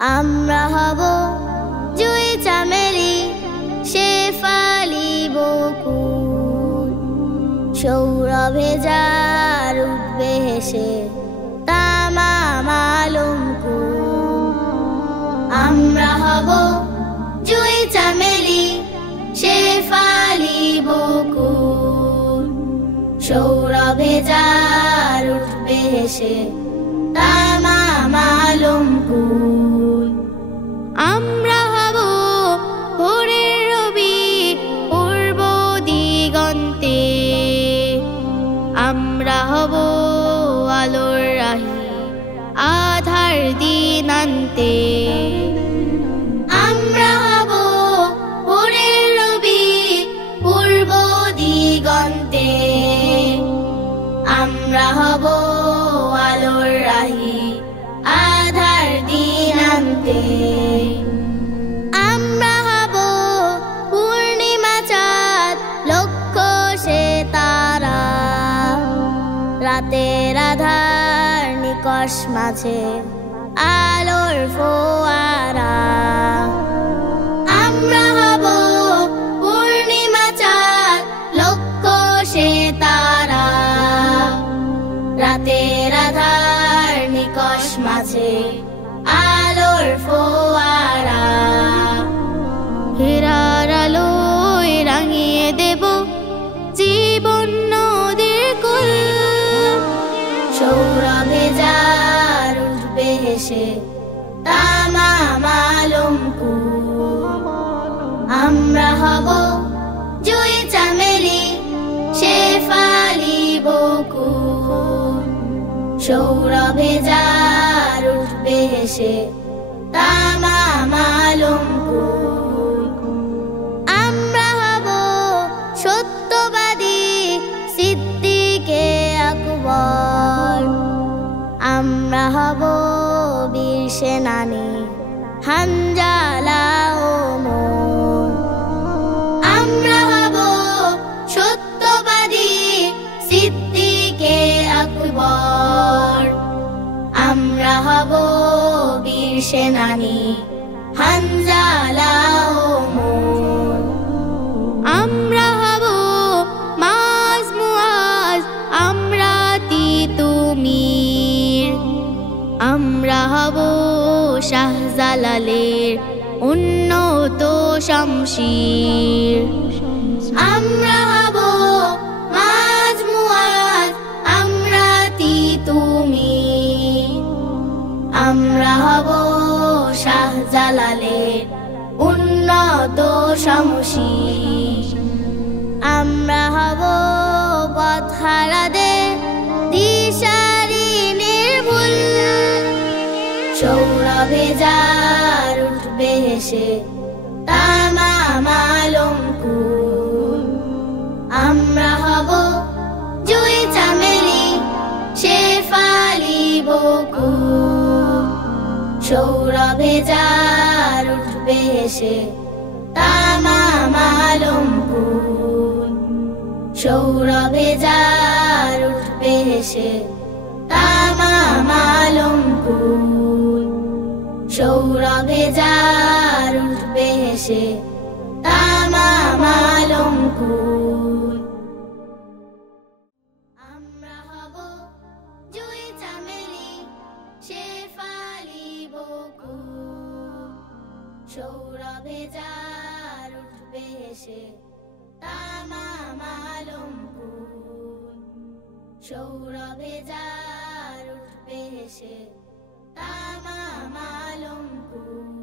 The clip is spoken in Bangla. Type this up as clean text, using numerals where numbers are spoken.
আমরা হব জুই চামেলি শেফালি বকুল, সৌরভে যার উঠবে হেসে তামাম আলমকুল। আমরা হব জুই চামেলি শেফালি বকুল, সৌরভে যার উঠবে হেসে তামাম আলমকুল। আমরা হব ভোরের রবি পূর্ব দিগন্তে, আমরা হব আলোর রাহি আধার দিনান্তে। আমরা হব ভোরের রবি পূর্ব দিগন্তে, আমরা হব আলোর রাহি আধার দিনান্তে। আমরা হব পূর্ণিমা চাঁদ লক্ষ সে তারা, রাতের আধার নিকষ মাঝে আলোর ফোয়ারা। আমরা হব পূর্ণিমা চাঁদ লক্ষ সে তারা, রাতের আধার নিকষ মাঝে আলোর ফোয়ারা। হেরার আলোয় রাঙিয়ে দেব জীবন নদীর কুল, সৌরভে যার উঠবে হেসে তামাম আলমকুল। আমরা হব জুই চামেলি শেফালি বকুল, সৌরভে যার উঠবে হেসে তামাম আলমকুল। আমরা হব সত্যবাদী সিদ্দিকে আকবর, আমরা হব বীর সেনানী হানজালা ওমর। আমরা হব সত্যবাদী সিদ্দিকে আকবর, আমরা হব বীর সেনানী হানজালা ওমর। আমরা হব মাজ মুআজ আমরা তিতুমির, আমরা হব শাহজালালের উন্নত শমশির। আমরা হব মাজ মুআজ আমরা তিতুমির, আমরা হব শাহজালালের উন্নত শমশির। আমরা হব পথহারাদের দিশারি নির্ভুল, সৌরভে যার উঠবে হেসে তামাম আলমকুল। আমরা হব জুই চামেলি শেফালি বকুল, সৌরভে যার উঠবে হেসে তামাম আলমকুল, সৌরভে যার উঠবে হেসে তামাম আলমকুল, সৌরভে যার উঠবে হেসে তামাম আলমকুল। আমরা হব জুই চামেলি শেফালি বকুল, সৌরভে যার উঠবে হেসে তামাম আলমকুল, সৌরভে যার উঠবে হেসে তামাম আলমকুল।